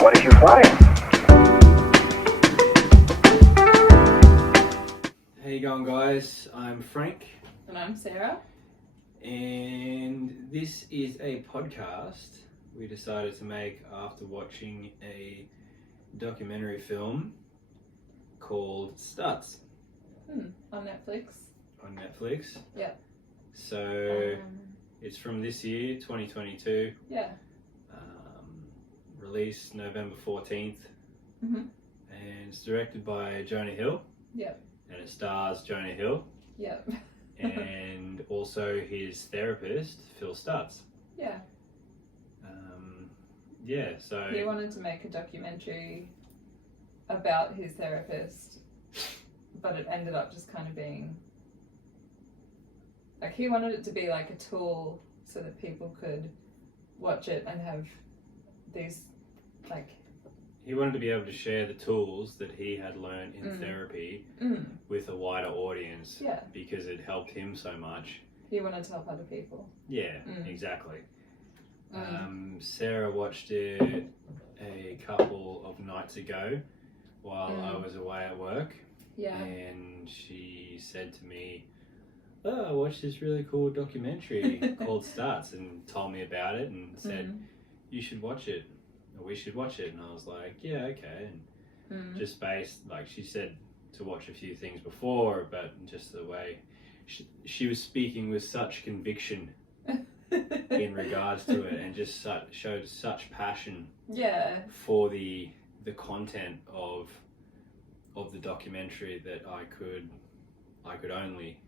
What did you find? How you going, guys? I'm Frank. And I'm Sarah. And this is a podcast we decided to make after watching a documentary film called Stutz On Netflix. on Netflix. Yep. So it's from this year, 2022. Yeah. Released November 14th. Mm-hmm. And it's directed by Jonah Hill. Yep. And it stars Jonah Hill. Yep. And also his therapist, Phil Stutz. Yeah. So He wanted to make a documentary about his therapist, but it ended up just kind of being like he wanted it to be like a tool so that people could watch it and have these like he wanted to be able to share the tools that he had learned in therapy with a wider audience. Yeah. Because it helped him so much. He wanted to help other people. Yeah, exactly. Sarah watched it a couple of nights ago while I was away at work. Yeah. And she said to me, "Oh, I watched this really cool documentary called Stutz," and told me about it and said, "You should watch it, or we should watch it." And I was like, "Yeah, okay." And just based, like she said, to watch a few things before, but just the way she was speaking with such conviction in regards to it, and just showed such passion for the content of the documentary that I could only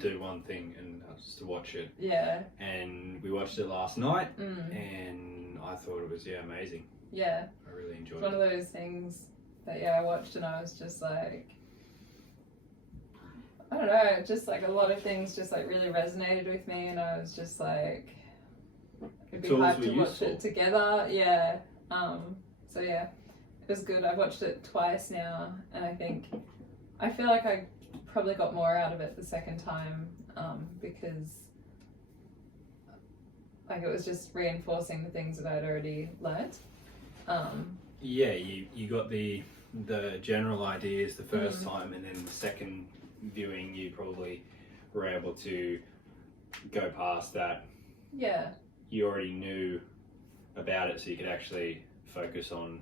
do one thing, and that's to watch it. Yeah. And we watched it last night, and I thought it was amazing. Yeah. I really enjoyed It's one it. of those things that I watched and I was just like, I don't know, just like a lot of things just like really resonated with me, and I was just like, it'd be hard to watch it together. Yeah. So yeah, it was good. I've watched it twice now, and I feel like I probably got more out of it the second time, because like it was just reinforcing the things that I'd already learnt. Yeah, you got the general ideas the first time, and then the second viewing you probably were able to go past that. Yeah. You already knew about it, so you could actually focus on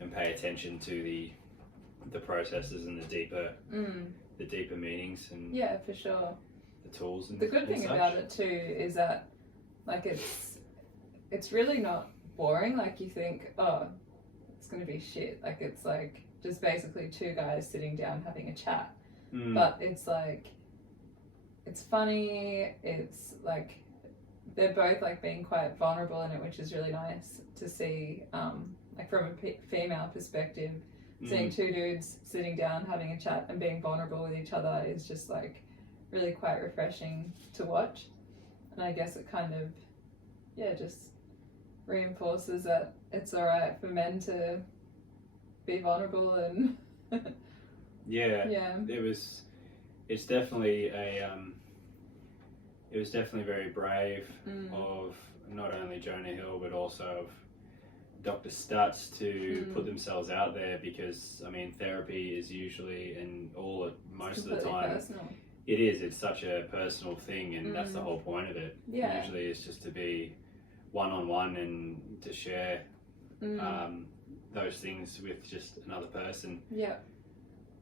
and pay attention to the processes and the deeper meanings and for sure. the tools and the good thing such. about it too is that like it's really not boring. Like you think, oh, it's gonna be shit. Like it's like just basically two guys sitting down having a chat. But it's like it's funny. It's like they're both like being quite vulnerable in it, which is really nice to see. Like from a female perspective, seeing two dudes sitting down having a chat and being vulnerable with each other is just like really quite refreshing to watch. And I guess it kind of just reinforces that it's alright for men to be vulnerable and It's definitely it was definitely very brave of not only Jonah Hill but also of Dr. Stutz to put themselves out there, because I mean therapy is usually most of the time personal. it's such a personal thing, and that's the whole point of it. Yeah. Usually it's just to be one-on-one and to share those things with just another person. Yeah.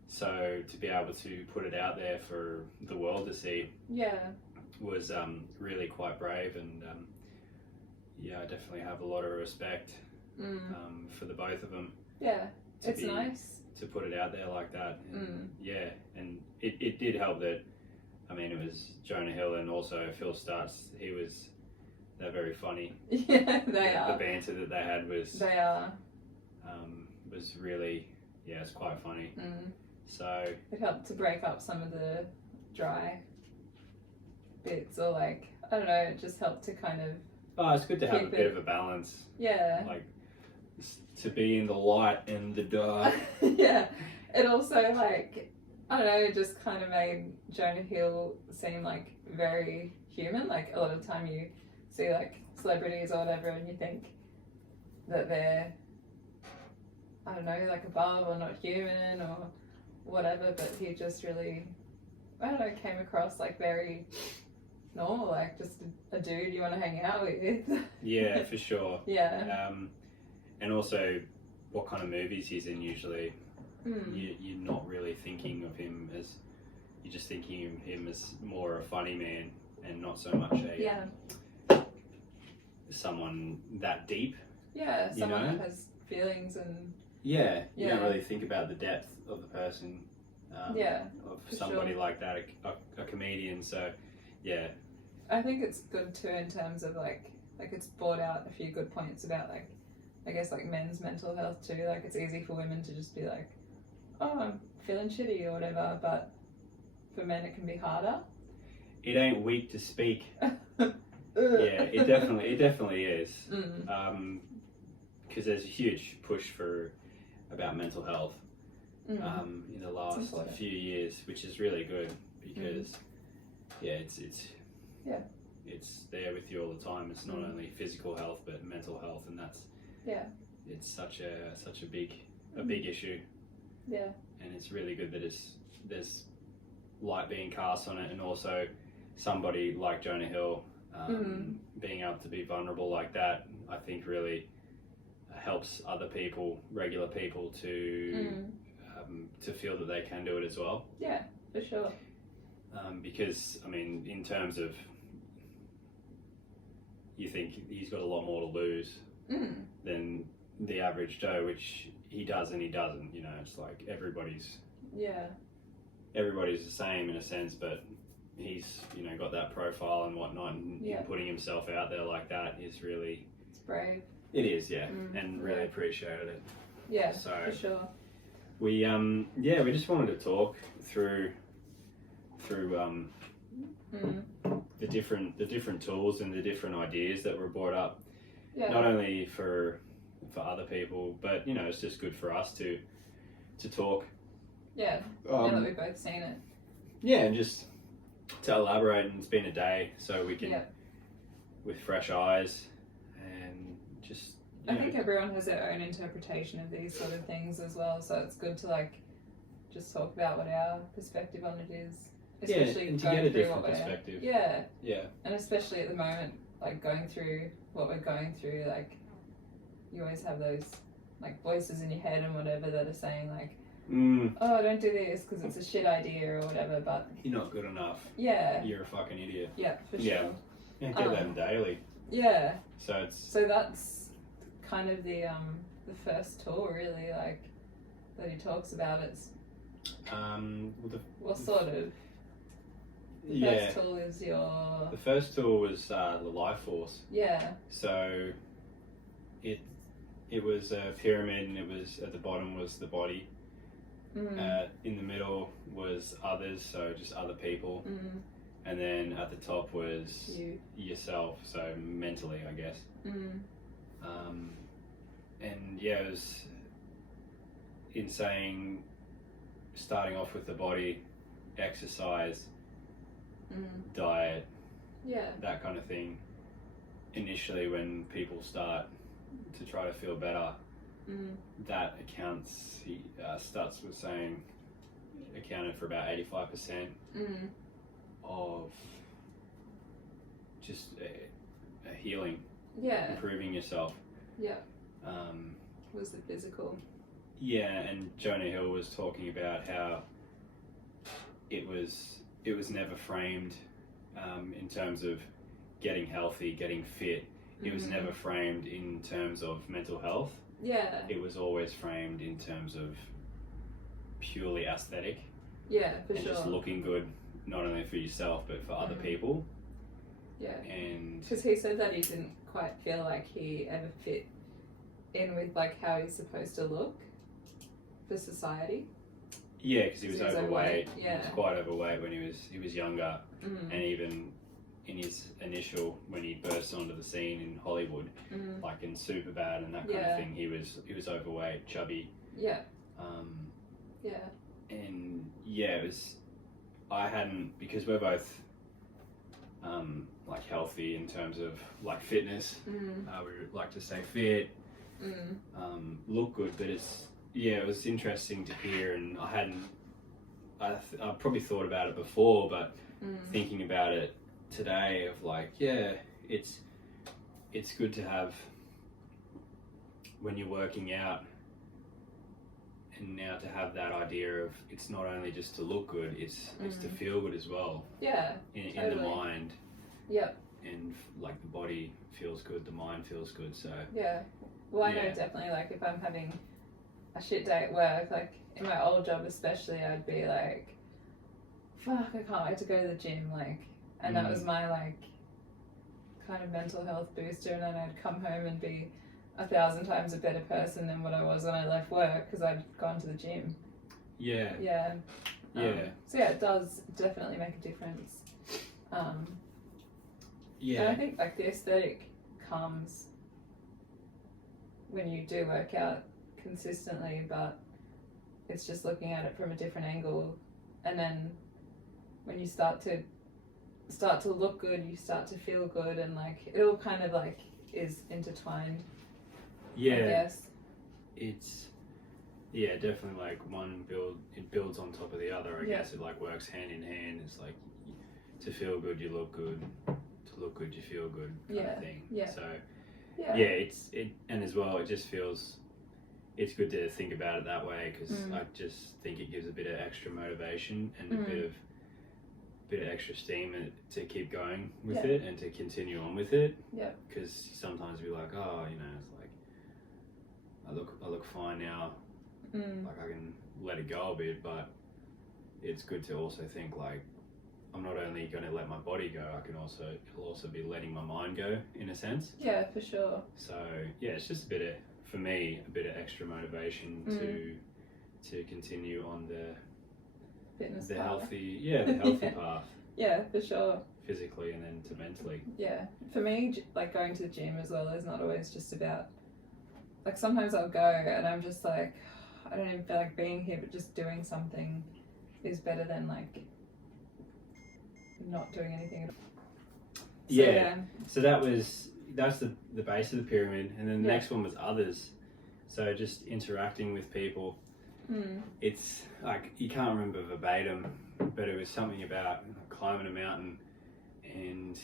So to be able to put it out there for the world to see was really quite brave, and I definitely have a lot of respect for the both of them. Yeah, it's nice to put it out there like that. And and it did help that, I mean, it was Jonah Hill and also Phil Stutz. They're very funny. Yeah, they are. The banter that they had was really, it's quite funny. So it helped to break up some of the dry bits, or like, I don't know, it just helped to kind of it's good to have a bit of a balance. Yeah. Like to be in the light and the dark. Yeah. It also like, I don't know, it just kind of made Jonah Hill seem like very human. Like a lot of the time you see like celebrities or whatever and you think, that they're, I don't know, like above or not human or whatever, but he just really, I don't know, came across like very normal, like just a dude you want to hang out with. Yeah, for sure. Yeah. And also what kind of movies he's in usually. You're not really thinking of him as, you're just thinking of him as more a funny man and not so much someone that deep. Yeah, someone you know? that has feelings and you don't really think about the depth of the person. Of somebody like that, a comedian. So I think it's good too in terms of like it's brought out a few good points about like, I guess like men's mental health too. Like it's easy for women to just be like, oh, I'm feeling shitty or whatever, but for men it can be harder. It ain't weak to speak. It definitely is. Because there's a huge push about mental health in the last few years, which is really good because it's there with you all the time. It's not only physical health but mental health, and it's such a big issue. Yeah. And it's really good that there's light being cast on it, and also somebody like Jonah Hill being able to be vulnerable like that, I think really helps other people, regular people, to feel that they can do it as well. Yeah, for sure. Because I mean, in terms of, you think he's got a lot more to lose than the average Joe, which he does and he doesn't. You know, it's like everybody's the same in a sense, but he's got that profile and whatnot, and putting himself out there like that is really, it's brave. It is, and really appreciated it. Yeah, so for sure. We we just wanted to talk through the different tools and the different ideas that were brought up. Yeah. Not only for other people, but it's just good for us to talk. Yeah. Now that we've both seen it. Yeah, and just to elaborate, and it's been a day, so we can with fresh eyes and just. I think everyone has their own interpretation of these sort of things as well, so it's good to like just talk about what our perspective on it is. Especially and to going get a through different what perspective. Yeah. Yeah. And especially at the moment, like going through what we're going through, like you always have those like voices in your head and whatever that are saying like, oh, don't do this because it's a shit idea or whatever, but you're not good enough. Yeah. You're a fucking idiot. Yeah, for sure. Yeah, get them daily. Yeah. So that's kind of the first tool really, like that he talks about. It's what sort of the first tool is the first tool was the life force. Yeah. So it was a pyramid, and it was at the bottom was the body. In the middle was others, so just other people. And then at the top was yourself, so mentally, I guess. And it was in saying, starting off with the body, exercise, diet, that kind of thing. Initially, when people start to try to feel better, that accounts, Stutz was saying, accounted for about 85% of just a healing, improving yourself. Was the physical. And Jonah Hill was talking about how it was never framed in terms of getting healthy, getting fit. It was never framed in terms of mental health. It was always framed in terms of purely aesthetic. For and sure. Just looking good, not only for yourself but for other people. And because he said that he didn't quite feel like he ever fit in with like how he's supposed to look for society. Because he was overweight. He was quite overweight when he was younger, and even in his initial, when he burst onto the scene in Hollywood, like in Superbad and that kind of thing, he was overweight, chubby. And it was, I hadn't, because we're both like healthy in terms of like fitness. We like to stay fit, look good. But it was interesting to hear, and I probably thought about it before, but thinking about it today of like, it's good to have when you're working out, and now to have that idea of it's not only just to look good, it's to feel good as well. Yeah, in totally. the mind. Yep. And like the body feels good, the mind feels good. So yeah. Well, I know definitely. Like if I'm having a shit day at work, like in my old job especially, I'd be like, fuck, I can't wait to go to the gym. Like, and that was my like kind of mental health booster. And then I'd come home and be 1,000 times a better person than what I was when I left work because I'd gone to the gym. Yeah. Yeah. So yeah, it does definitely make a difference. And I think like the aesthetic comes when you do work out consistently, but it's just looking at it from a different angle. And then when you start to look good, you start to feel good, and like it all kind of like is intertwined. Yeah. I guess. It's definitely like it builds on top of the other. I guess it like works hand in hand. It's like to feel good, you look good. To look good, you feel good, kind of thing. Yeah. So and as well, it just feels it's good to think about it that way because I just think it gives a bit of extra motivation and a bit of extra steam to keep going with it and to continue on with it. Yeah. Because sometimes we're like, oh, it's like I look fine now. Like I can let it go a bit, but it's good to also think like I'm not only going to let my body go, it'll also be letting my mind go in a sense. Yeah, for sure. So it's just for me a bit of extra motivation to continue on the fitness path. Healthy path. Yeah, for sure. Physically and then to mentally. Yeah, for me, like going to the gym as well is not always just about. Like sometimes I'll go and I'm just like, I don't even feel like being here, but just doing something is better than like not doing anything at all. So that's the base of the pyramid, and then the next one was others. So just interacting with people. It's like you can't remember verbatim, but it was something about climbing a mountain, and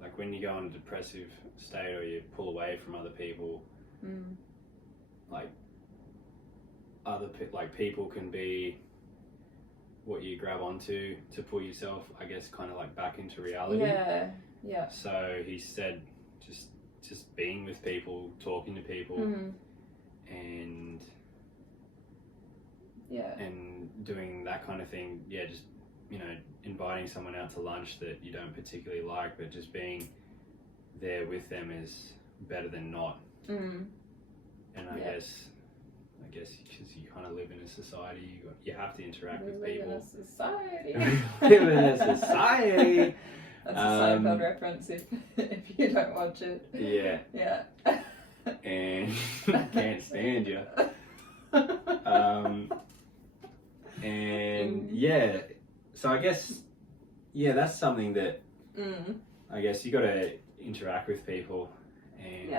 like when you go in a depressive state or you pull away from other people, like people can be what you grab onto to pull yourself, I guess, kind of like back into reality. Yeah. So he said, just being with people, talking to people, and doing that kind of thing. Yeah, just inviting someone out to lunch that you don't particularly like, but just being there with them is better than not. And I guess because you kind of live in a society, you have to interact with people. Live in a society. Live in a society. That's a Seinfeld reference if you don't watch it. Yeah. Yeah. And can't stand you. And so I guess that's something that I guess you got to interact with people, and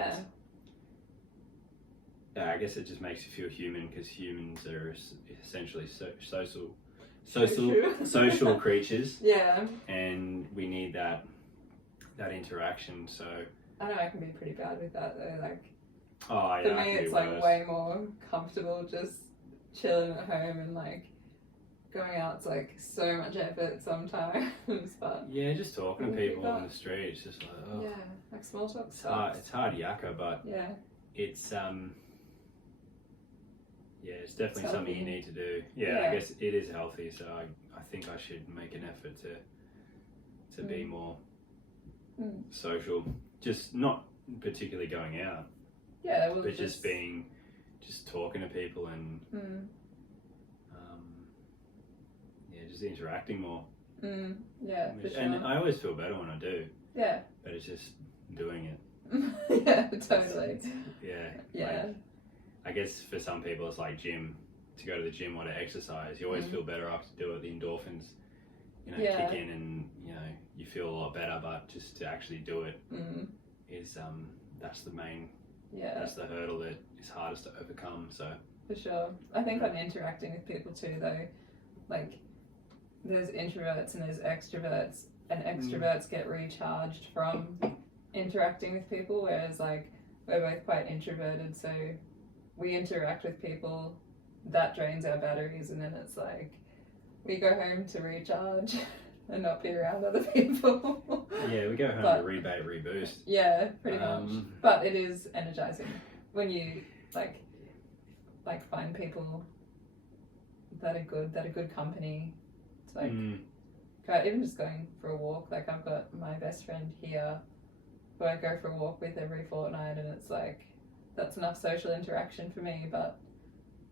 I guess it just makes you feel human because humans are essentially social creatures. Yeah. And we need that interaction. So I know I can be pretty bad with that though. Like, for me, it's like way more comfortable just chilling at home, and like going out's like so much effort sometimes. But just talking to people on the street, it's just like like small talk. It's hard yakka, but it's it's definitely something you need to do. I guess it is healthy, so I think I should make an effort to be more social. Just not particularly going out. But just talking to people and just interacting more. For sure. And I always feel better when I do. Yeah. But it's just doing it. Yeah, totally. Like, I guess for some people it's like to go to the gym or to exercise. You always feel better after you do it. The endorphins, kick in, and you feel a lot better. But just to actually do it is that's the main Yeah. That's the hurdle that is hardest to overcome. So For sure. I think on interacting with people too, though, like there's introverts and there's extroverts, and extroverts get recharged from interacting with people, whereas like we're both quite introverted, so we interact with people, that drains our batteries, and then it's like we go home to recharge and not be around other people. yeah, we go home to rebate, reboost. Yeah, pretty much. But it is energizing when you like find people that are good company. It's like God, even just going for a walk. Like I've got my best friend here who I go for a walk with every fortnight, and it's like that's enough social interaction for me, but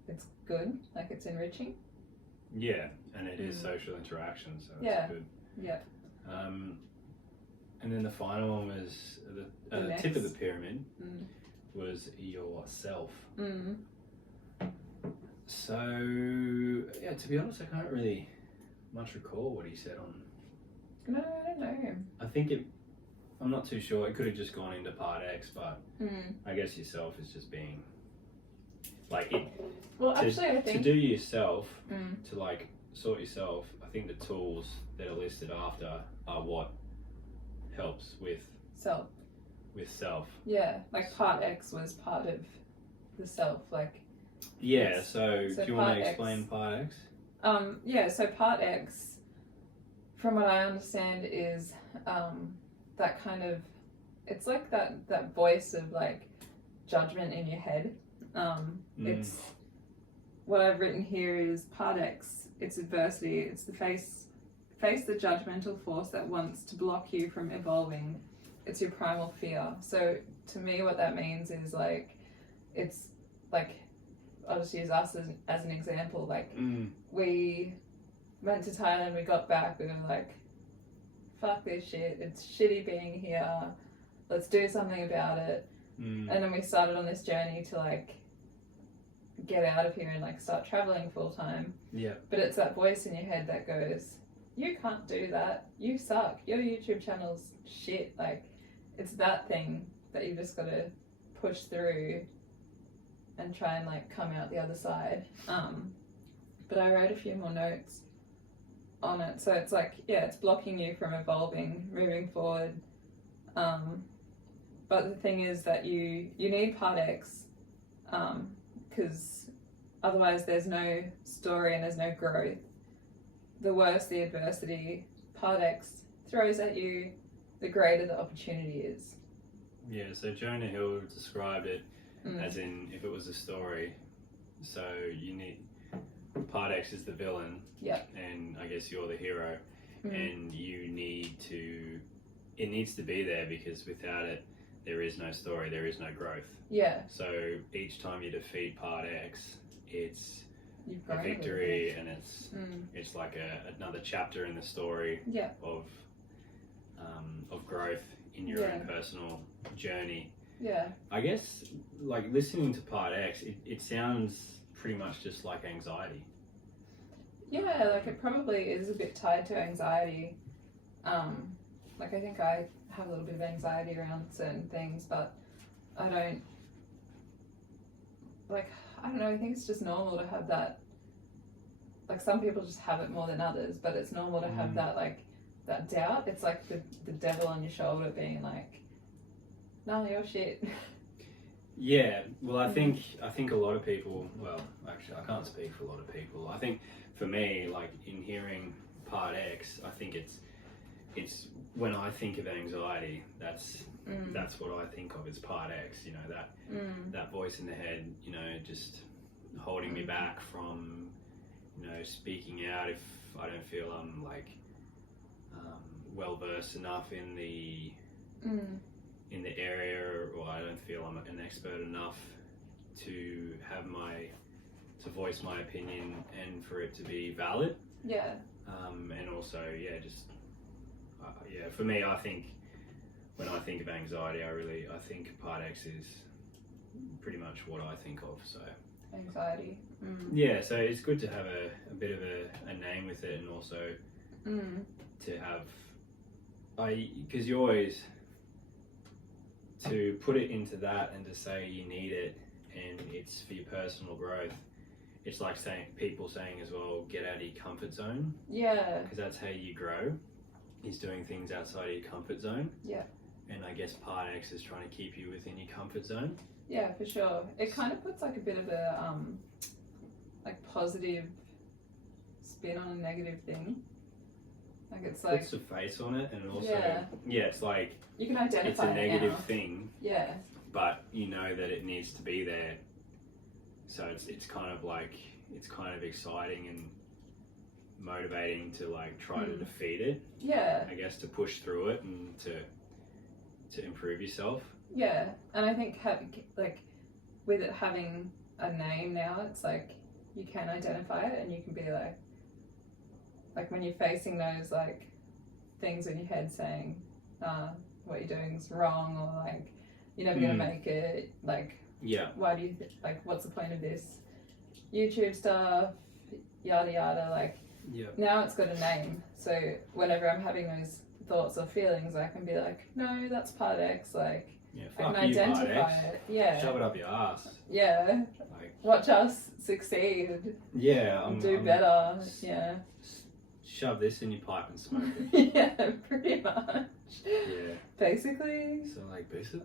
it's good, like it's enriching. Yeah, and it is social interaction, so it's good. Yeah. And then the final one was the tip of the pyramid was yourself. So yeah, to be honest, I can't really much recall what he said on. No, I don't know. I think I'm not too sure. It could have just gone into part X, but I guess yourself is just being like it. Well, actually, I think to do yourself, to like sort yourself, I think the tools that are listed after are what helps with self. With self. Yeah, like part X was part of the self, like. Yeah. So do you want to explain part X? Yeah. So part X, from what I understand, is that kind of, it's like that voice of like judgment in your head. It's what I've written here is part X. It's adversity. It's the face the judgmental force that wants to block you from evolving. It's your primal fear. So to me, what that means is like, it's like, I'll just use us as an example. Like we went to Thailand, we got back, we were like, fuck this shit, it's shitty being here, let's do something about it. And then we started on this journey to like get out of here and like start traveling full time. Yeah. But it's that voice in your head that goes, you can't do that, you suck, your YouTube channel's shit. Like it's that thing that you just gotta push through and try and like come out the other side. But I wrote a few more notes on it. So it's like, yeah, it's blocking you from evolving, moving forward. But the thing is that you need part X, because otherwise there's no story and there's no growth. The worse the adversity, part X throws at you, the greater the opportunity is. Yeah, so Jonah Hill described it as in if it was a story, so you need part X is the villain, and I guess you're the hero, and you need to, it needs to be there because without it there is no story, there is no growth. Yeah. So each time you defeat part X, it's a victory, and it's like another chapter in the story of growth in your own personal journey. Yeah. I guess, like, listening to part X, it sounds pretty much just like anxiety. Yeah, like it probably is a bit tied to anxiety. Like I think I have a little bit of anxiety around certain things, but I don't know, I think it's just normal to have that. Like some people just have it more than others, but it's normal to have that, like, that doubt. It's like the devil on your shoulder being like, no, you're shit. Yeah, well, I think a lot of people, well, actually, I can't speak for a lot of people. I think for me, like, in hearing part X, I think it's when I think of anxiety, that's what I think of as part X, you know, that voice in the head, you know, just holding me back from, you know, speaking out if I don't feel I'm, like, well versed enough in the area, or I don't feel I'm an expert enough to voice my opinion and for it to be valid. Yeah. And also, for me, I think when I think of anxiety, I think part X is pretty much what I think of. So anxiety. Yeah, so it's good to have a bit of a name with it, and also to have, because you always, to put it into that and to say you need it and it's for your personal growth, it's like people saying as well, get out of your comfort zone. Yeah. Because that's how you grow, is doing things outside of your comfort zone. Yeah. And I guess Part X is trying to keep you within your comfort zone. Yeah, for sure. It kind of puts like a bit of a like positive spin on a negative thing. Like it's like puts a face on it, and also it's like you can identify it's a negative now. thing. Yeah. But you know that it needs to be there. So it's kind of like it's kind of exciting and motivating to like try to defeat it. Yeah. I guess to push through it and to improve yourself. Yeah, and I think like with it having a name now, it's like you can identify it and you can be like when you're facing those like things in your head saying what you're doing is wrong, or like you're never gonna make it, like why do you like what's the point of this YouTube stuff, yada yada, like now it's got a name, so whenever I'm having those thoughts or feelings I can be like, no, that's Part X, like I can identify it. Yeah. Shove it up your ass. Yeah. Like, watch us succeed. Yeah. Do better. Yeah. Shove this in your pipe and smoke it. Yeah, pretty much. Yeah. Basically. So like basic.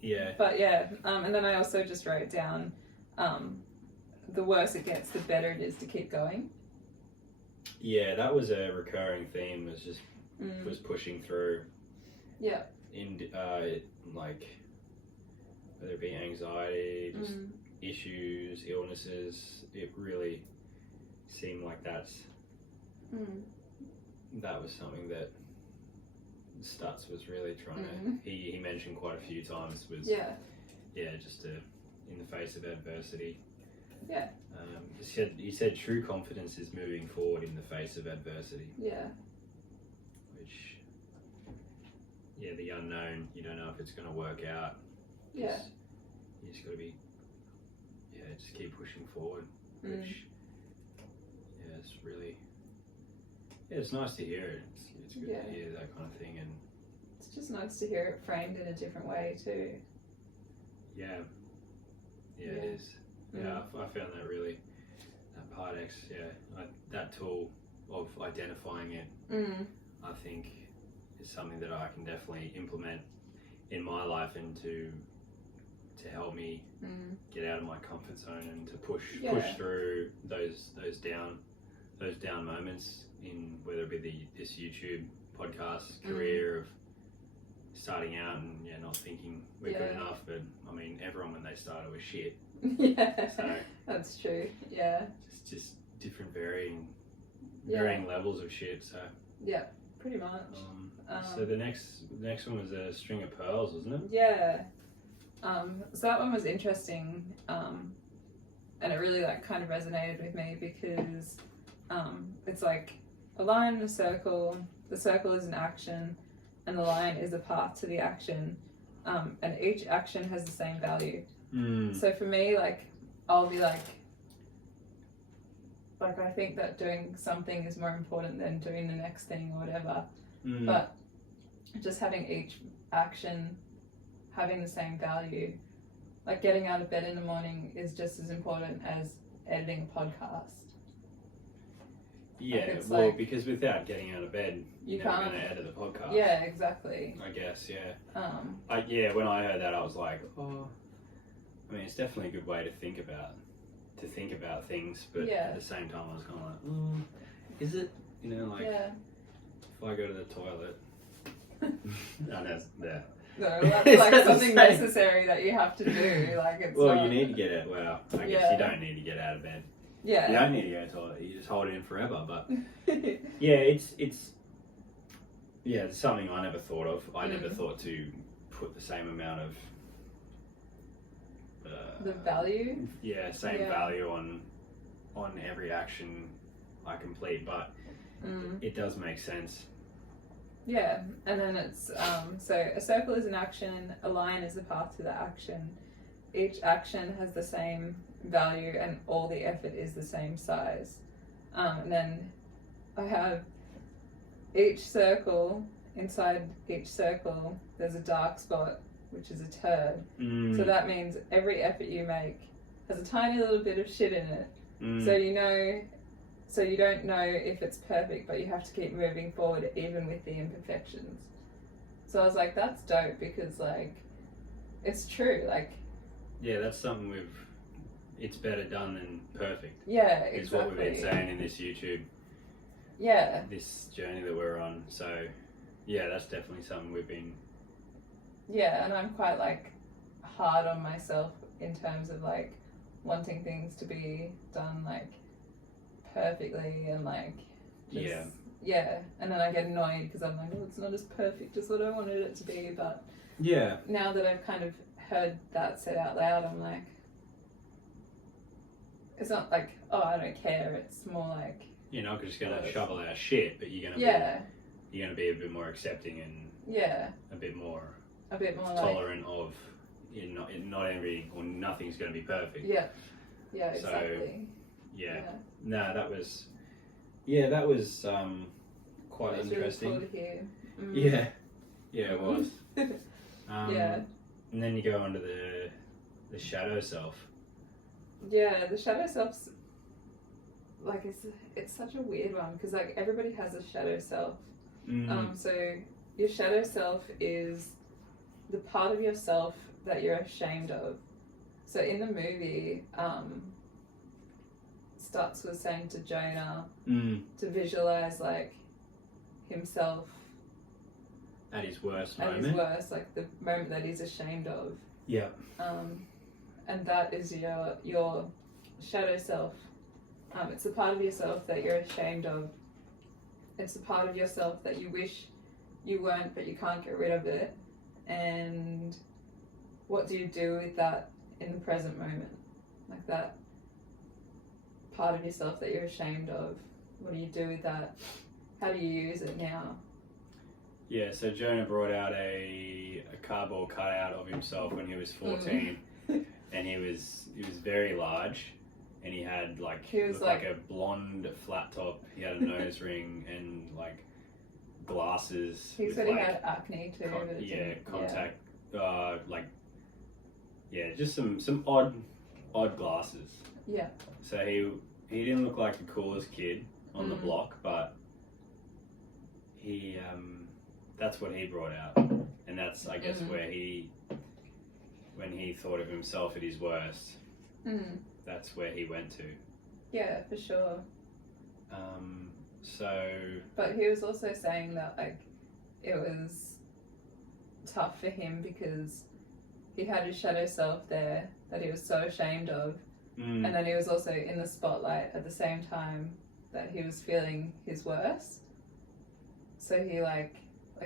Yeah. But yeah, and then I also just wrote down, the worse it gets, the better it is to keep going. Yeah, that was a recurring theme. Was just was pushing through. Yeah. In like whether it be anxiety, just issues, illnesses, it really seemed like that was something that Stutz was really trying to. He mentioned quite a few times was just in the face of adversity. Yeah. He said true confidence is moving forward in the face of adversity. Yeah. Which. Yeah, the unknown, you don't know if it's going to work out. Yeah. You just got to be, just keep pushing forward. Which, it's really, it's nice to hear it. It's good to hear that kind of thing. And it's just nice to hear it framed in a different way too. Yeah, it is. Yeah, I found that really, that Part X, that tool of identifying it, I think, is something that I can definitely implement in my life and to help me get out of my comfort zone and to push through those down moments in whether it be this YouTube podcast career of starting out and not thinking we're good enough, but I mean everyone when they started was shit. So that's true. Yeah. Just different varying levels of shit. So yeah, pretty much. So the next one was a string of pearls, wasn't it? Yeah. So that one was interesting, and it really like kind of resonated with me because it's like a line and a circle. The circle is an action, and the line is a path to the action, and each action has the same value. So for me, like I'll be like I think that doing something is more important than doing the next thing or whatever. But just having each action having the same value, like getting out of bed in the morning is just as important as editing a podcast. Yeah, like well, because without getting out of bed, you're never going to edit the podcast. Yeah, exactly. I guess, when I heard that, I was like, I mean, it's definitely a good way to think about things, but at the same time, I was kind of like, is it? If I go to the toilet, No, that's like something necessary that you have to do. Like it's. Well, you need to get it. Well, I guess you don't need to get out of bed. Yeah. You don't need to go to the toilet. You just hold it in forever. But it's something I never thought of. I never thought to put the same amount of the value. Yeah, same value on every action I complete, but it does make sense. Yeah, and then it's so a circle is an action, a line is the path to the action. Each action has the same value and all the effort is the same size. And then I have each circle, inside each circle there's a dark spot which is a turd. Mm. So that means every effort you make has a tiny little bit of shit in it. Mm. So you don't know if it's perfect, but you have to keep moving forward even with the imperfections. So I was like, that's dope, because like, it's true. Like, yeah, that's something it's better done than perfect. Yeah, exactly. Is what we've been saying in this YouTube. Yeah. This journey that we're on. So, yeah, that's definitely something we've been. Yeah, and I'm quite like hard on myself in terms of like wanting things to be done like perfectly and like. Yeah, and then I get annoyed because I'm like, oh, it's not as perfect as what I wanted it to be. But yeah, now that I've kind of heard that said out loud, I'm like, it's not like, oh, I don't care. It's more like, you're not just gonna shovel out shit, but you're gonna be a bit more accepting and a bit more tolerant of not every or nothing's gonna be perfect. Yeah, exactly. No, that was quite interesting. Really cool to hear. Yeah, it was. Yeah. And then you go on to the shadow self. Yeah, the shadow self's like, it's such a weird one, because like everybody has a shadow self. So your shadow self is the part of yourself that you're ashamed of. So in the movie, Stutz was saying to Jonah to visualize like himself at his worst at moment. his worst, like the moment that he's ashamed of. Yeah. And that is your shadow self. It's the part of yourself that you're ashamed of. It's the part of yourself that you wish you weren't, but you can't get rid of it. And what do you do with that in the present moment? Like that part of yourself that you're ashamed of, what do you do with that? How do you use it now? Yeah, so Jonah brought out a cardboard cutout of himself when he was 14, and he was very large, and he had like a blonde flat top. He had a nose ring and like glasses. He said he had acne too. Contact. Just some odd glasses. Yeah. So he didn't look like the coolest kid on the block, but he that's what he brought out, and that's I guess when he thought of himself at his worst, that's where he went to. Yeah, for sure. But he was also saying that like it was tough for him because he had his shadow self there that he was so ashamed of, and then he was also in the spotlight at the same time that he was feeling his worst. So he like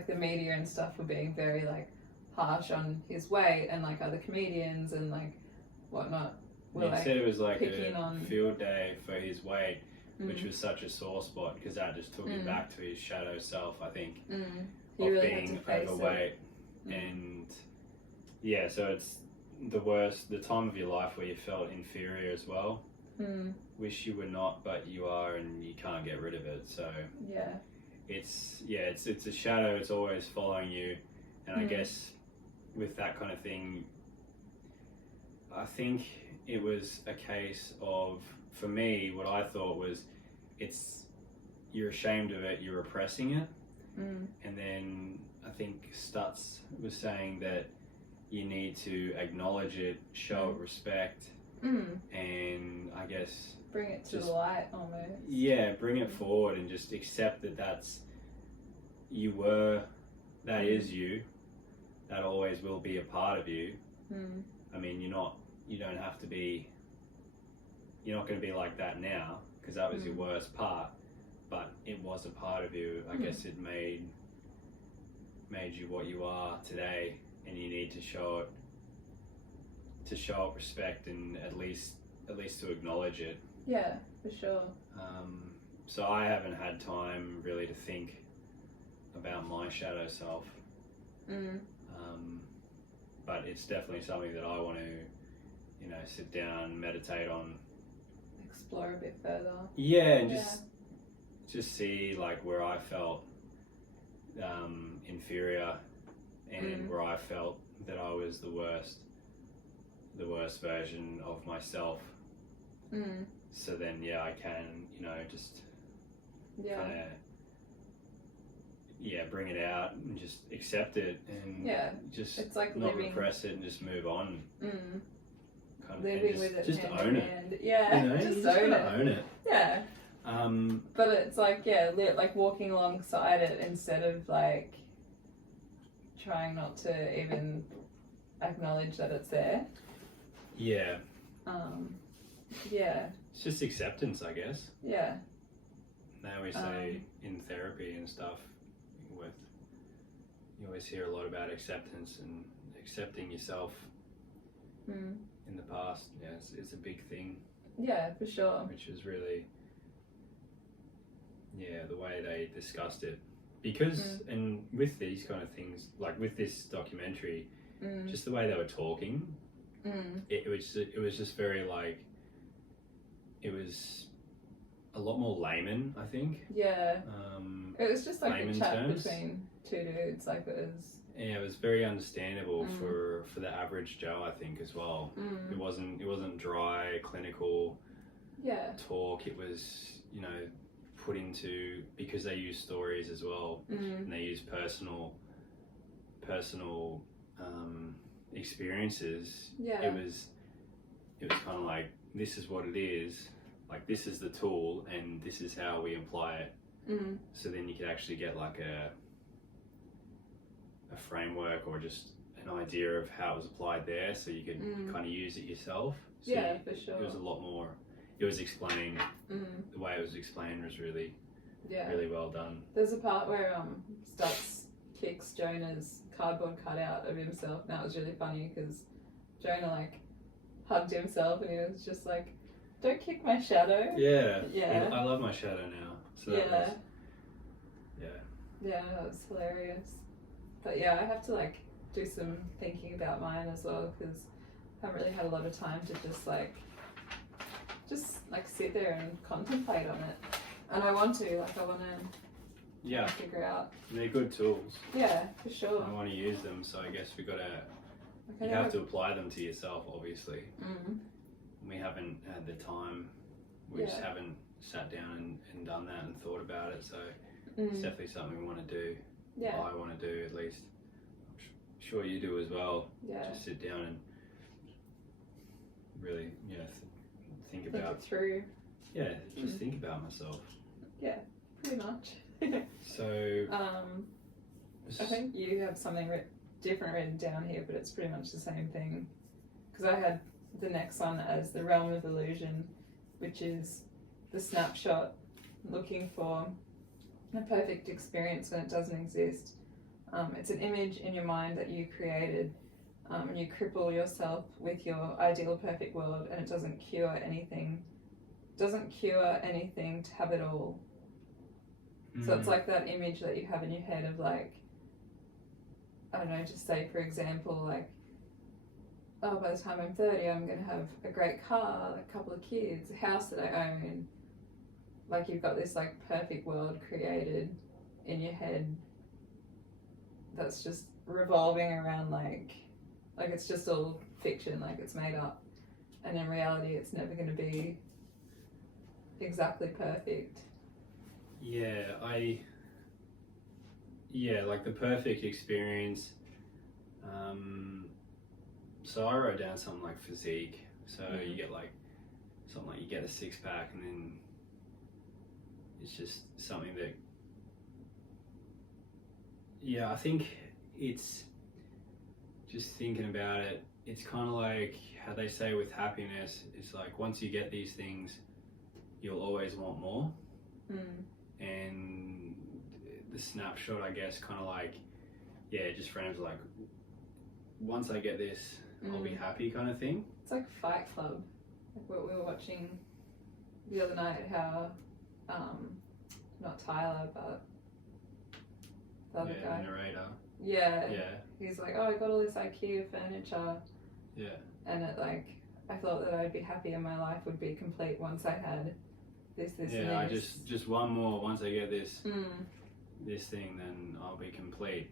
the media and stuff were being very like harsh on his weight, and like other comedians and like whatnot were he said it was like a field day for his weight, which was such a sore spot because that just took him back to his shadow self, I think, of really being overweight. And yeah, so it's the time of your life where you felt inferior as well. Wish you were not, but you are, and you can't get rid of it. So it's a shadow. It's always following you, and I guess with that kind of thing, I think it was a case of, for me, what I thought was, you're ashamed of it, you're repressing it, and then I think Stutz was saying that you need to acknowledge it, show it respect, and I guess bring it to the light almost. Yeah, bring it forward and just accept that that is you, that always will be a part of you. I mean, you're not going to be like that now because that was your worst part, but it was a part of you. I guess it made you what you are today, and you need to show it respect, and at least to acknowledge it. Yeah, for sure. So I haven't had time really to think about my shadow self, but it's definitely something that I want to sit down, meditate on, explore a bit further. Yeah, and just see like where I felt inferior and where I felt that I was the worst version of myself. So then, I can, just kind of, bring it out and just accept it and just it's like not living, repress it and just move on. Kind of living with it, just hand own in it. hand. Yeah, you just just own gotta it. own it. Yeah. But it's like, like walking alongside it instead of like trying not to even acknowledge that it's there. Yeah. Yeah. It's just acceptance, I guess. Yeah. Now we say in therapy and stuff, you always hear a lot about acceptance and accepting yourself in the past. Yeah, it's a big thing. Yeah, for sure. Which is really, the way they discussed it. Because, and with these kind of things, like with this documentary, just the way they were talking, it was just very like, it was a lot more layman, I think. Yeah. It was just like a chat terms. between two dudes, like it was. Yeah, it was very understandable for the average Joe, I think, as well. It wasn't dry, clinical talk. It was, put into, because they use stories as well, and they use personal experiences. It was kind of like, this is what it is, like this is the tool and this is how we apply it. So then you could actually get like a framework or just an idea of how it was applied there, so you could kind of use it yourself. So for sure. It was a lot more, it was explained, the way it was explained was really well done. There's a part where Stutz kicks Jonah's cardboard cutout of himself, and that was really funny because Jonah like hugged himself and he was just like, don't kick my shadow. Yeah. I love my shadow now. So that was, yeah, that was hilarious. But yeah, I have to like do some thinking about mine as well, because I haven't really had a lot of time to just sit there and contemplate on it. And I want to figure out. They're good tools. Yeah, for sure. I want to use them, so I guess you have to apply them to yourself, obviously. We haven't had the time. We just haven't sat down and done that and thought about it, so it's definitely something we want to do. I want to do, at least. I'm sure you do as well. Just sit down and really, think about it through. Just think about myself. Yeah, pretty much. So I think you have something different written down here, but it's pretty much the same thing. Because I had the next one as the realm of illusion, which is the snapshot, looking for a perfect experience when it doesn't exist. It's an image in your mind that you created, and you cripple yourself with your ideal perfect world, and it doesn't cure anything. To have it all. So it's like that image that you have in your head of like, I don't know, just say for example, like, oh, by the time I'm 30, I'm going to have a great car, like a couple of kids, a house that I own. Like you've got this like perfect world created in your head that's just revolving around like it's just all fiction, like it's made up. And in reality, it's never going to be exactly perfect. Like the perfect experience. So I wrote down something like physique. So you get like something like you get a six pack, and then it's just something that. I think it's just thinking about it. It's kind of like how they say with happiness. It's like once you get these things, you'll always want more. And the snapshot, I guess, kind of like, just frames like, once I get this, I'll be happy kind of thing. It's like Fight Club, like what we were watching the other night, how, not Tyler, but the other guy. The narrator. Yeah. He's like, oh, I got all this IKEA furniture. And it like, I thought that I'd be happy and my life would be complete once I had this and this. I just one more, once I get this this thing, then I'll be complete.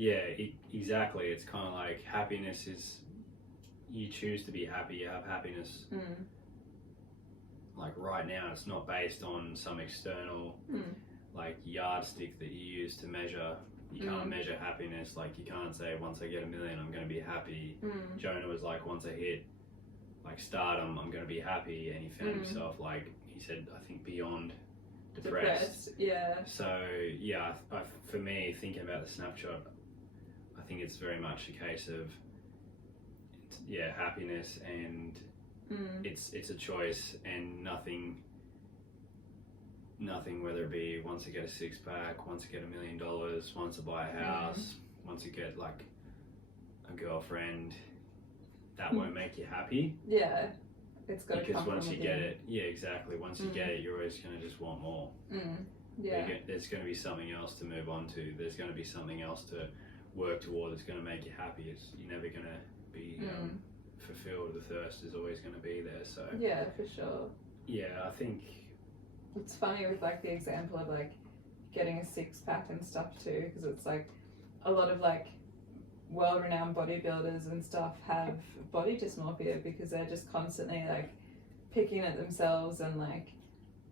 Yeah, exactly. It's kind of like happiness is, you choose to be happy, you have happiness. Like right now, it's not based on some external like yardstick that you use to measure. You can't measure happiness. Like you can't say, once I get 1 million, I'm going to be happy. Jonah was like, once I hit like stardom, I'm going to be happy. And he found himself, like he said, I think beyond depressed. Yeah. So yeah, for me, thinking about the snapshot, I think it's very much a case of, yeah, happiness, and it's a choice, and nothing, whether it be once I get a 6-pack, once I get $1 million, once I buy a house, once you get like a girlfriend, that won't make you happy. Yeah, it's got to because come once from you within. get it, yeah, exactly. Once you get it, you're always going to just want more. Yeah. There's going to be something else to move on to. There's going to be something else to work toward that's going to make you happy. You're never going to be fulfilled. The thirst is always going to be there. So yeah, for sure. Yeah, I think it's funny with like the example of like getting a 6-pack and stuff too, because it's like a lot of like well-renowned bodybuilders and stuff have body dysmorphia because they're just constantly like picking at themselves and like,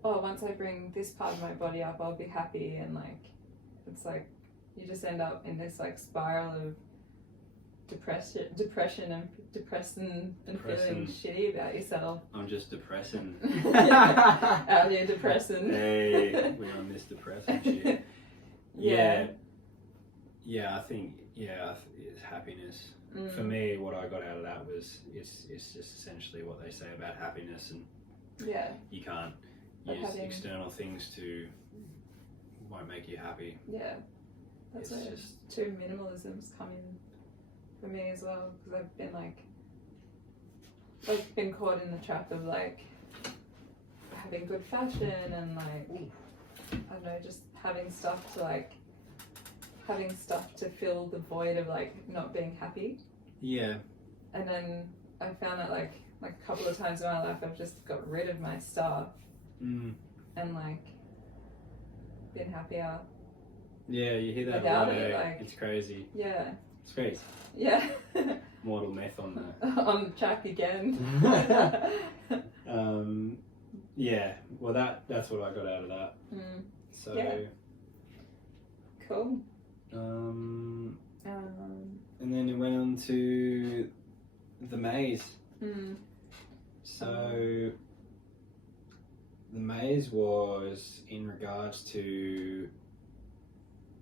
oh, once I bring this part of my body up, I'll be happy, and like it's like you just end up in this like spiral of depression and feeling shitty about yourself. I'm just depressing. Out here depressing. Hey, we're on this depressing shit. Yeah, I think it's happiness. For me, what I got out of that was it's just essentially what they say about happiness, and you can't use external things won't make you happy. Yeah, that's where two minimalisms come in for me as well, because I've been been caught in the trap of like having good fashion and like I don't know, just having stuff to fill the void of like not being happy. Yeah. And then I found that like a couple of times in my life I've just got rid of my stuff and like been happier. Yeah, you hear that without a lot. it, like, it's crazy. Yeah. It's crazy. Yeah. Mortal meth on the on track again. Yeah. Well, that's what I got out of that. So. Yeah. Cool. And then it went on to the maze. So the maze was in regards to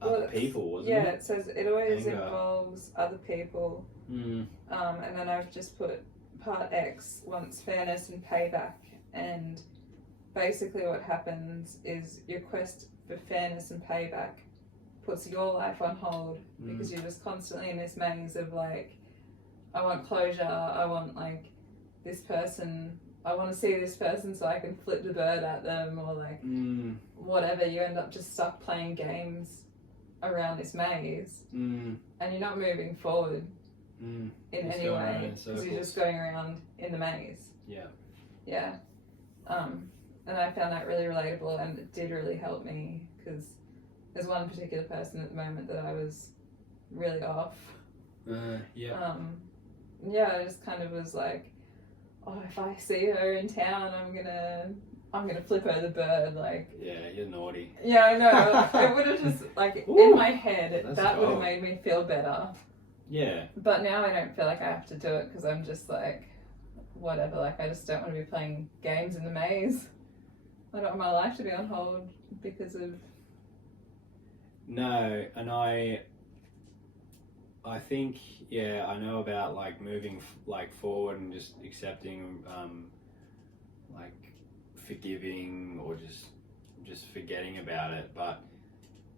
other people, wasn't it? Yeah, it says it always Anger. involves other people. And then I've just put part X wants fairness and payback, and basically what happens is your quest for fairness and payback puts your life on hold because you're just constantly in this maze of like, I want closure, I want like this person, I want to see this person so I can flip the bird at them, or like whatever. You end up just stuck playing games around this maze and you're not moving forward in any way because you're just going around in the maze. Yeah. And I found that really relatable, and it did really help me because there's one particular person at the moment that I was really off. I just kind of was like, oh, if I see her in town, I'm gonna flip her the bird, like. Yeah, you're naughty. Yeah, I know. It would have just like in my head that would have made me feel better. Yeah. But now I don't feel like I have to do it because I'm just like, whatever. Like I just don't want to be playing games in the maze. I don't want my life to be on hold because of. No, and I think, I know about like moving like forward and just accepting, like forgiving or just forgetting about it. But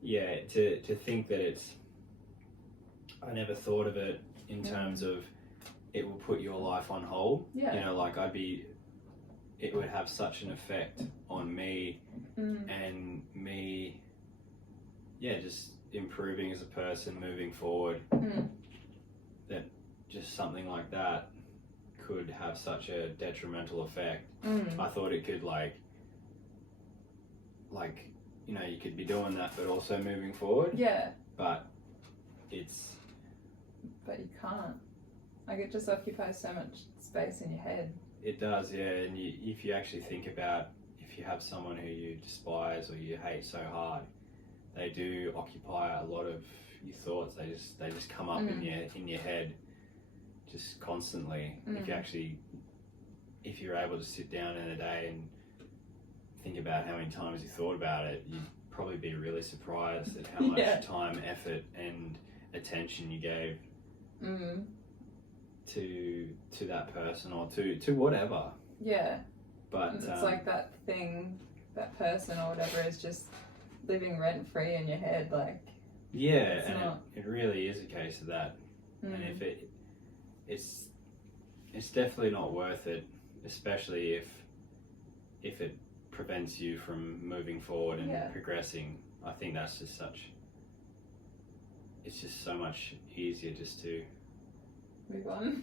yeah, to think that I never thought of it in terms of it will put your life on hold. Yeah. You know, like it would have such an effect on me and me. Yeah, just improving as a person, moving forward, that just something like that could have such a detrimental effect. I thought it could like, you know, you could be doing that but also moving forward. Yeah. But it's But you can't. Like, it just occupies so much space in your head. It does, yeah. And if you actually think about, if you have someone who you despise or you hate so hard, they do occupy a lot of your thoughts. They just come up in your head, just constantly. If you're able to sit down in a day and think about how many times you thought about it, you'd probably be really surprised at how much time, effort, and attention you gave to that person or to whatever. Yeah. But it's like that thing, that person or whatever is just living rent free in your head, like. Yeah, and it really is a case of that. And if it's definitely not worth it, especially if it prevents you from moving forward and progressing. I think that's just it's just so much easier just to move on.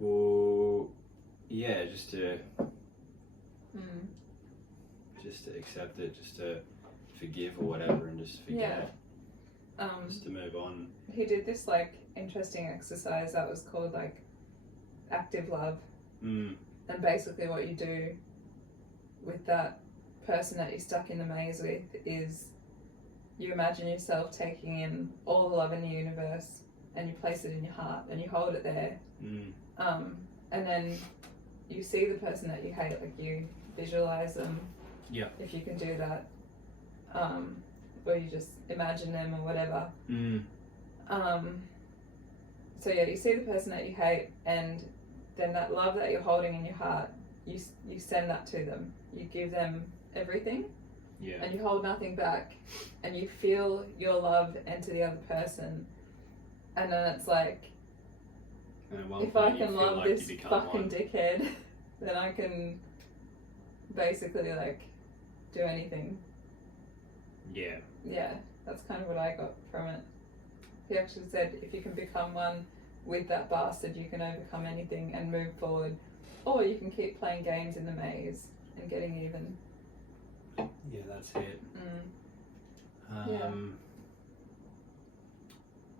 Well, yeah, just to accept it, just to forgive or whatever, and just forget it. Just to move on. He did this like interesting exercise that was called like active love. And basically what you do with that person that you're stuck in the maze with is you imagine yourself taking in all the love in the universe and you place it in your heart and you hold it there. And then you see the person that you hate, like you visualize them. Yeah. If you can do that. Or you just imagine them or whatever. So yeah, you see the person that you hate, and then that love that you're holding in your heart, you send that to them. You give them everything, and you hold nothing back, and you feel your love enter the other person, and then it's like, if I can love like this fucking dickhead, then I can basically like do anything. Yeah, that's kind of what I got from it. He actually said if you can become one with that bastard, you can overcome anything and move forward. Or you can keep playing games in the maze and getting even. Yeah, that's it.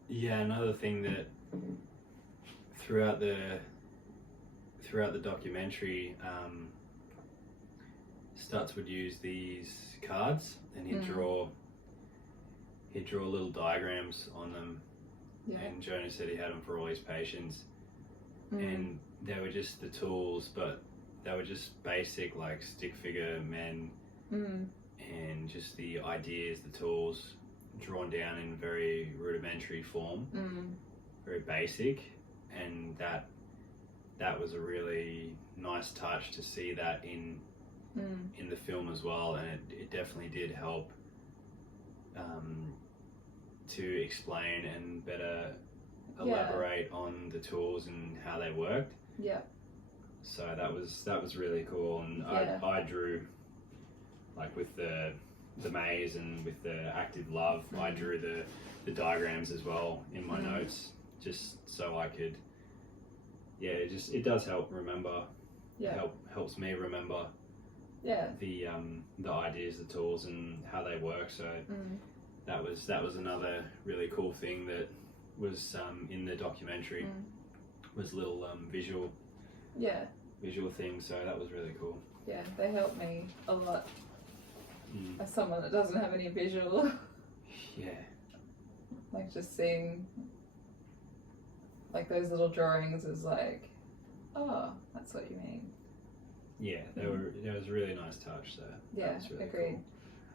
Yeah, another thing that throughout the documentary, Stutz would use these cards and he'd draw little diagrams on them. And Jonah said he had them for all his patients. And they were just the tools, but they were just basic like stick figure men and just the ideas, the tools drawn down in very rudimentary form, very basic, and that was a really nice touch to see that in the film as well, and it definitely did help to explain and better elaborate on the tools and how they worked. So that was really cool, and I drew like with the maze and with the active love. I drew the diagrams as well in my notes, just so I could. It does help remember. Helps me remember. The ideas, the tools, and how they work. So that was another really cool thing that was in the documentary. Was little visual things. So that was really cool. Yeah, they helped me a lot. As someone that doesn't have any visual. Like just seeing like those little drawings is like, oh, that's what you mean. There was a really nice touch there. Yeah, really agreed.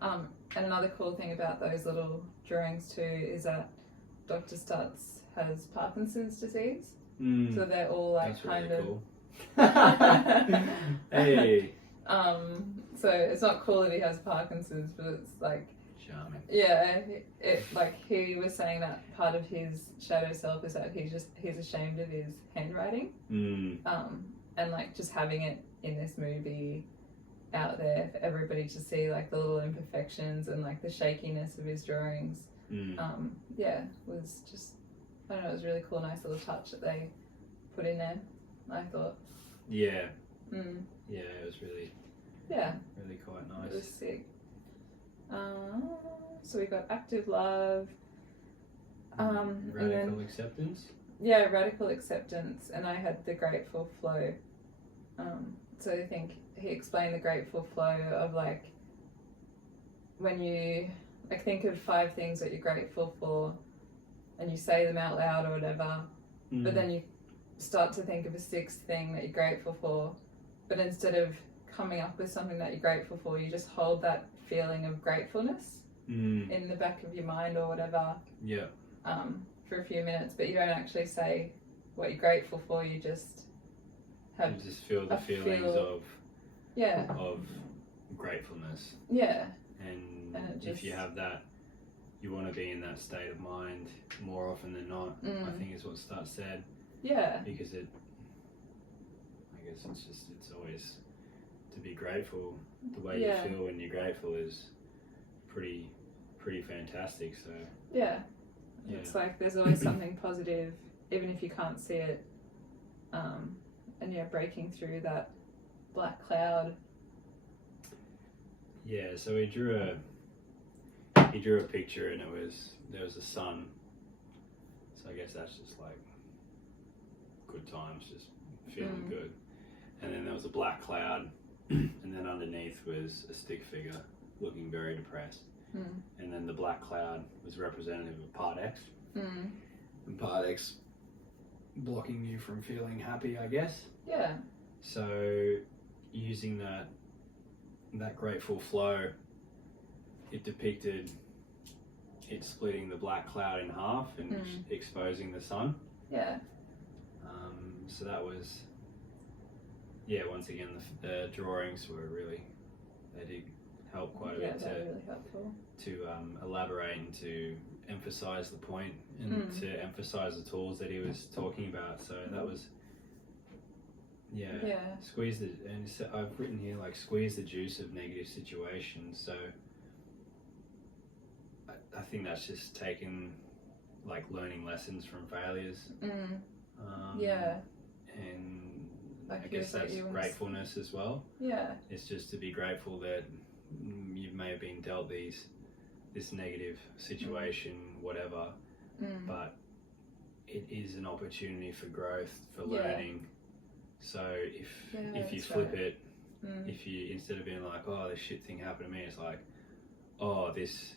Cool. And another cool thing about those little drawings too is that Dr. Stutz has Parkinson's disease. So they're all like that's kind really of cool. Hey. So it's not cool that he has Parkinson's, but it's like charming. Yeah, it like he was saying that part of his shadow self is that he's ashamed of his handwriting. And like just having it in this movie out there for everybody to see, like the little imperfections and like the shakiness of his drawings. Was just, I don't know, it was really cool, nice little touch that they put in there, I thought. It was really quite nice. It was sick. So we got active love, And Radical then, acceptance. yeah, radical acceptance, and I had the grateful flow. So I think he explained the grateful flow of like when you like think of 5 things that you're grateful for, and you say them out loud or whatever, but then you start to think of a 6th thing that you're grateful for, but instead of coming up with something that you're grateful for, you just hold that feeling of gratefulness in the back of your mind or whatever. Yeah. For a few minutes, but you don't actually say what you're grateful for. You just have. You just feel the feelings of gratefulness. Yeah. And it if you have that, you want to be in that state of mind more often than not. I think is what Stutz said. Yeah. Because I guess it's always to be grateful. The way you feel when you're grateful is pretty fantastic. So. Yeah. It's like there's always something positive, even if you can't see it. And breaking through that black cloud. Yeah, so he drew a picture, and there was a sun. So I guess that's just like good times, just feeling good. And then there was a black cloud, and then underneath was a stick figure looking very depressed. And then the black cloud was representative of part X. And part X blocking you from feeling happy, I guess. Yeah. So using that grateful flow, it depicted it splitting the black cloud in half and exposing the sun. Yeah. So that was, once again, the drawings were really, they did help quite a bit really helpful. to elaborate and to emphasize the point and to emphasize the tools that he was talking about. So that was, squeeze the, and I've written here like squeeze the juice of negative situations. So I think that's just taking like learning lessons from failures. And like I guess that's gratefulness as well. Yeah. It's just to be grateful that you may have been dealt this negative situation, whatever, but it is an opportunity for growth, for learning. So if you flip it, if you, instead of being like, oh, this shit thing happened to me, it's like, oh, this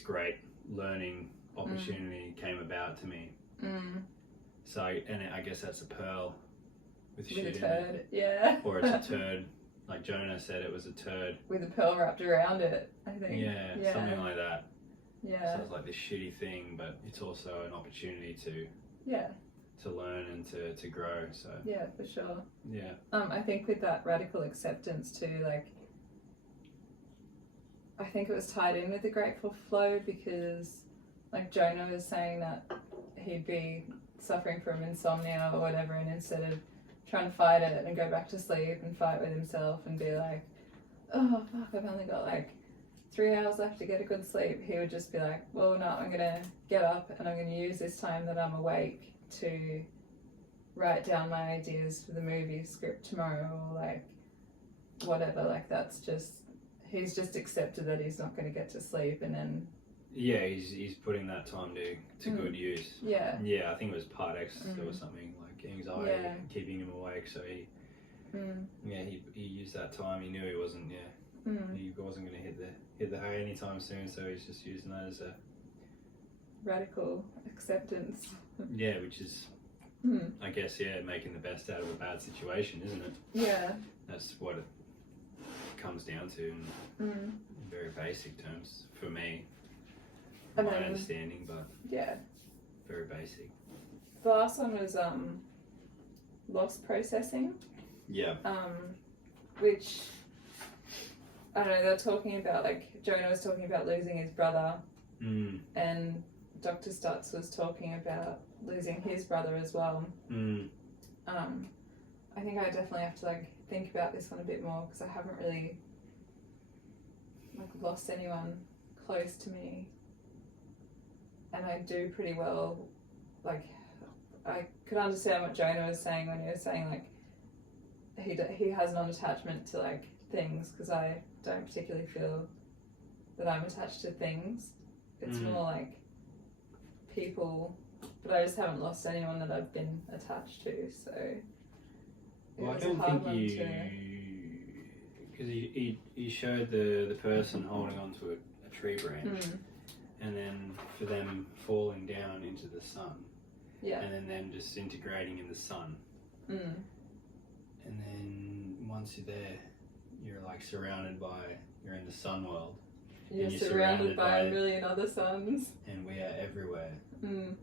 great learning opportunity came about to me. So, and I guess that's a pearl with shit a in turd, it. Or it's a turd. Like Jonah said, it was a turd. With a pearl wrapped around it, I think. Yeah, something like that. Yeah. So it's like this shitty thing, but it's also an opportunity to learn and to grow. So yeah, for sure. Yeah. I think with that radical acceptance too, like I think it was tied in with the grateful flow, because like Jonah was saying that he'd be suffering from insomnia or whatever, and instead of trying to fight it and go back to sleep and fight with himself and be like, oh fuck, I've only got like 3 hours left to get a good sleep, he would just be like, well no, I'm gonna get up and I'm gonna use this time that I'm awake to write down my ideas for the movie script tomorrow, or like whatever. Like that's just, he's just accepted that he's not going to get to sleep, and then he's putting that time to good use. Yeah, I think it was part X. There was something like anxiety keeping him awake, so he used that time. He knew he wasn't he wasn't going to hit the hay anytime soon, so he's just using that as a radical acceptance. Yeah, which is I guess making the best out of a bad situation, isn't it? Yeah, that's what it comes down to in very basic terms for me, my understanding, but very basic. The last one was loss processing. Yeah. Which I don't know, they're talking about, like Jonah was talking about losing his brother, and Dr. Stutz was talking about losing his brother as well. I think I definitely have to like think about this one a bit more, because I haven't really like lost anyone close to me, and I do pretty well. Like I could understand what Jonah was saying when he was saying like he has non-attachment to like things, because I don't particularly feel that I'm attached to things. It's more like people, but I just haven't lost anyone that I've been attached to. So Well, I don't think you, because he showed the person holding onto a tree branch, and then for them falling down into the sun, and then them disintegrating in the sun, and then once you're there, you're like you're in the sun world. You're surrounded by a million other suns, and we are everywhere. And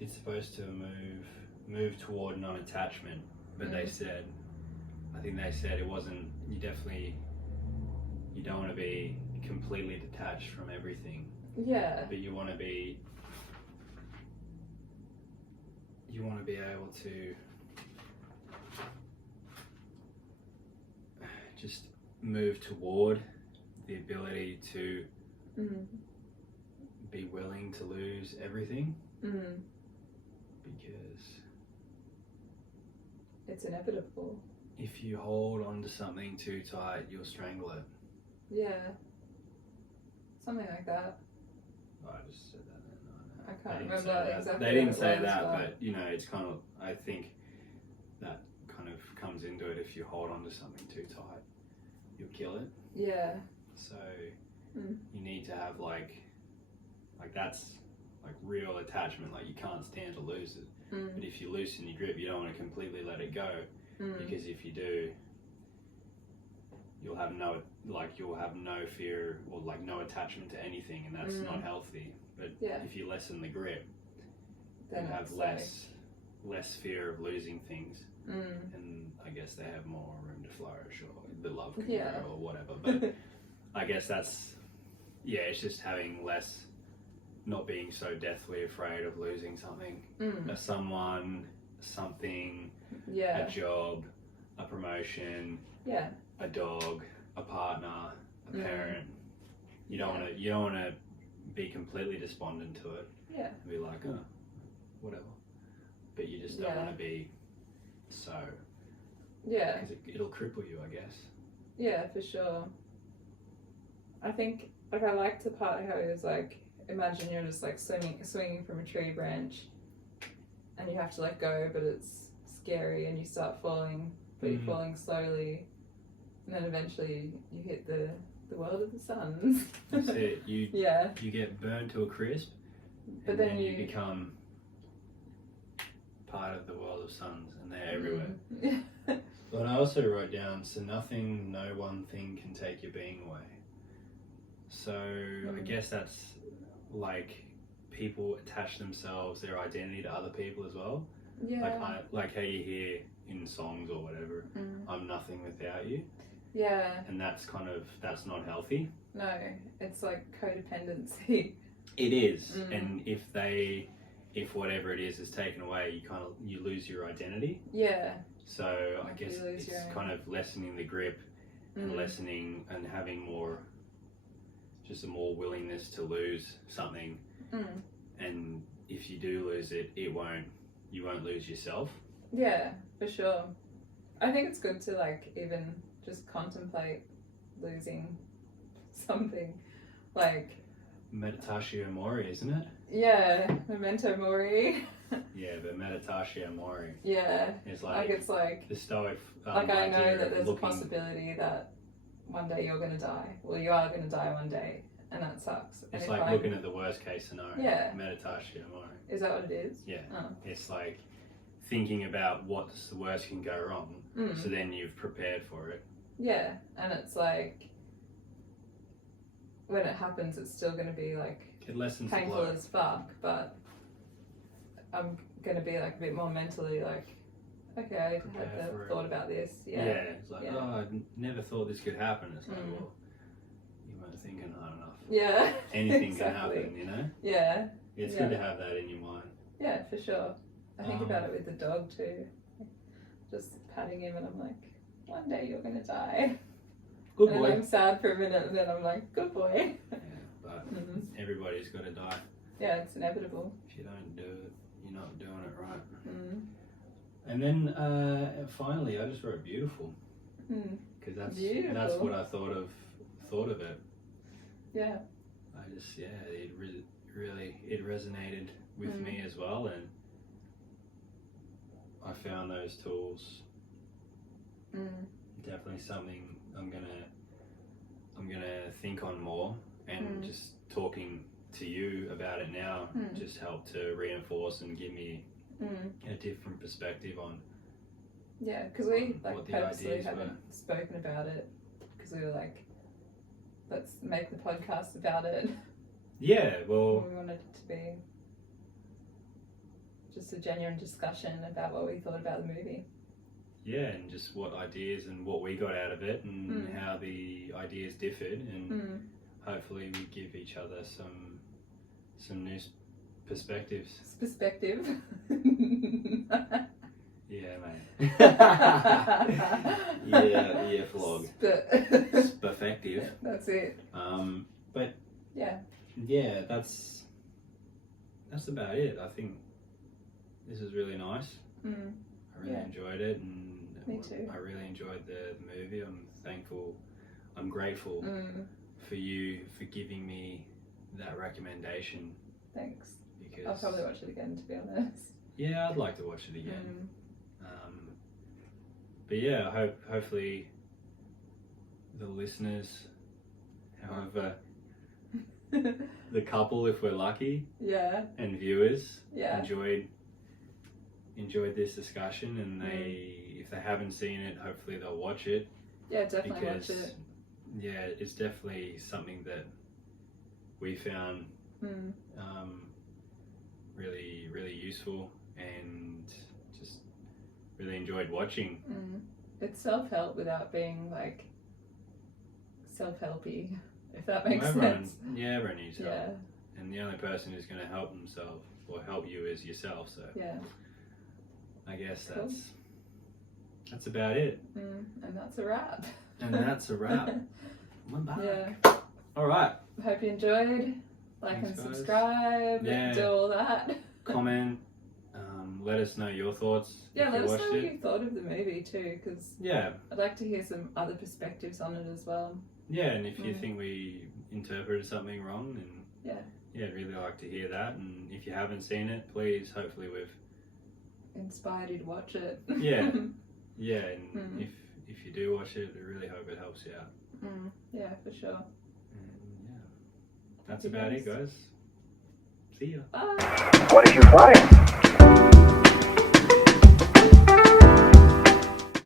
it's supposed to move toward non-attachment, but I think they said it wasn't. You don't want to be completely detached from everything. Yeah. But you want to be able to just move toward the ability to be willing to lose everything, because it's inevitable. If you hold on to something too tight, you'll strangle it. Yeah, something like that. Oh, I just said that then. I can't remember exactly. They didn't say that, but it's kind of, I think that kind of comes into it. If you hold on to something too tight, you'll kill it. Yeah. So you need to have like that's like real attachment. Like you can't stand to lose it. But if you loosen your grip, you don't want to completely let it go, because if you do, you'll have no fear or like no attachment to anything, and that's not healthy. But if you lessen the grip, then you have less fear of losing things, and I guess they have more room to flourish, or the love can grow, or whatever. But I guess it's just having less, not being so deathly afraid of losing something, someone, something, a job, a promotion, a dog, a partner, a parent. You don't want to be completely despondent to it. Yeah. And be like, oh, whatever. But you just don't want to be so. Yeah. Because it'll cripple you, I guess. Yeah, for sure. I think, like, I liked the part how he was like, imagine you're just like swinging from a tree branch, and you have to let go, but it's scary, and you start falling, but you're falling slowly, and then eventually you hit the world of the suns. That's it. You get burned to a crisp, but then you become part of the world of suns, and they're everywhere. But I also wrote down, so nothing, no one thing can take your being away. So I guess that's like people attach themselves, their identity to other people as well. Yeah. Like how you hear in songs or whatever, I'm nothing without you. Yeah. And that's not healthy. No, it's like codependency. It is. And if whatever it is taken away, you lose your identity. Yeah. So I guess it's kind of lessening the grip and lessening and having just a more willingness to lose something. And if you do lose it, you won't lose yourself. Yeah, for sure. I think it's good to like even just contemplate losing something, like meditatio mori, isn't it? Yeah, memento mori. Yeah, but meditatio mori. Yeah, it's like the Stoic. I know that there's a possibility that one day you're going to die. Well, you are going to die one day, and that sucks. It's like looking at the worst case scenario. Yeah. Meditatio mori. Is that what it is? Yeah. Oh. It's like thinking about what's the worst can go wrong, so then you've prepared for it. Yeah, and it's like when it happens, it's still going to be like it lessens painful as fuck, but I'm going to be like a bit more mentally like, okay, I had thought about this. Yeah. Yeah, it's like, oh, I never thought this could happen. It's like, well, you weren't thinking hard enough. Yeah. Anything can happen, you know? Yeah. It's good to have that in your mind. Yeah, for sure. I think about it with the dog too. Just patting him and I'm like, one day you're going to die. Good boy. And I'm sad for a minute and then I'm like, good boy. Yeah, but everybody's got to die. Yeah, it's inevitable. If you don't do it, you're not doing it right. And then finally, I just wrote beautiful. Because that's what I thought of it. Yeah. I just, it it resonated with me as well, and I found those tools definitely something I'm gonna think on more, and just talking to you about it now just helped to reinforce and give me a different perspective on because we what the purposely ideas haven't spoken about it, because we were like, let's make the podcast about it. Yeah, well, we wanted it to be just a genuine discussion about what we thought about the movie. Yeah, and just what ideas and what we got out of it, and how the ideas differed, and hopefully we give each other some new perspectives. Perspective. Yeah, mate. yeah, vlog. Perspective. That's it. But yeah, that's about it. I think this is really nice. I really enjoyed it, and me too. I really enjoyed the movie. I'm thankful. I'm grateful for you for giving me that recommendation. Thanks. Because I'll probably watch it again, to be honest. Yeah, I'd like to watch it again. But yeah, hopefully the listeners, however, the couple, if we're lucky, and viewers, enjoyed this discussion, and if they haven't seen it, hopefully they'll watch it. Yeah, definitely watch it. Yeah, it's definitely something that we found really, really useful, and just really enjoyed watching. It's self-help without being like self-helpy, if that makes everyone sense. Everyone needs help, and the only person who's going to help themselves or help you is yourself. So I guess that's about it. And that's a wrap. We're back. Yeah. All right. Hope you enjoyed. Thanks, and guys. subscribe. Do all that. Comment. Let us know your thoughts. Yeah, let us know what you thought of the movie too, because I'd like to hear some other perspectives on it as well. Yeah, and if you think we interpreted something wrong, then I'd really like to hear that. And if you haven't seen it, please, hopefully we've inspired you to watch it. And if you do watch it, I really hope it helps you out. Yeah, for sure. And that's about it, guys. See ya. Bye. What did you find?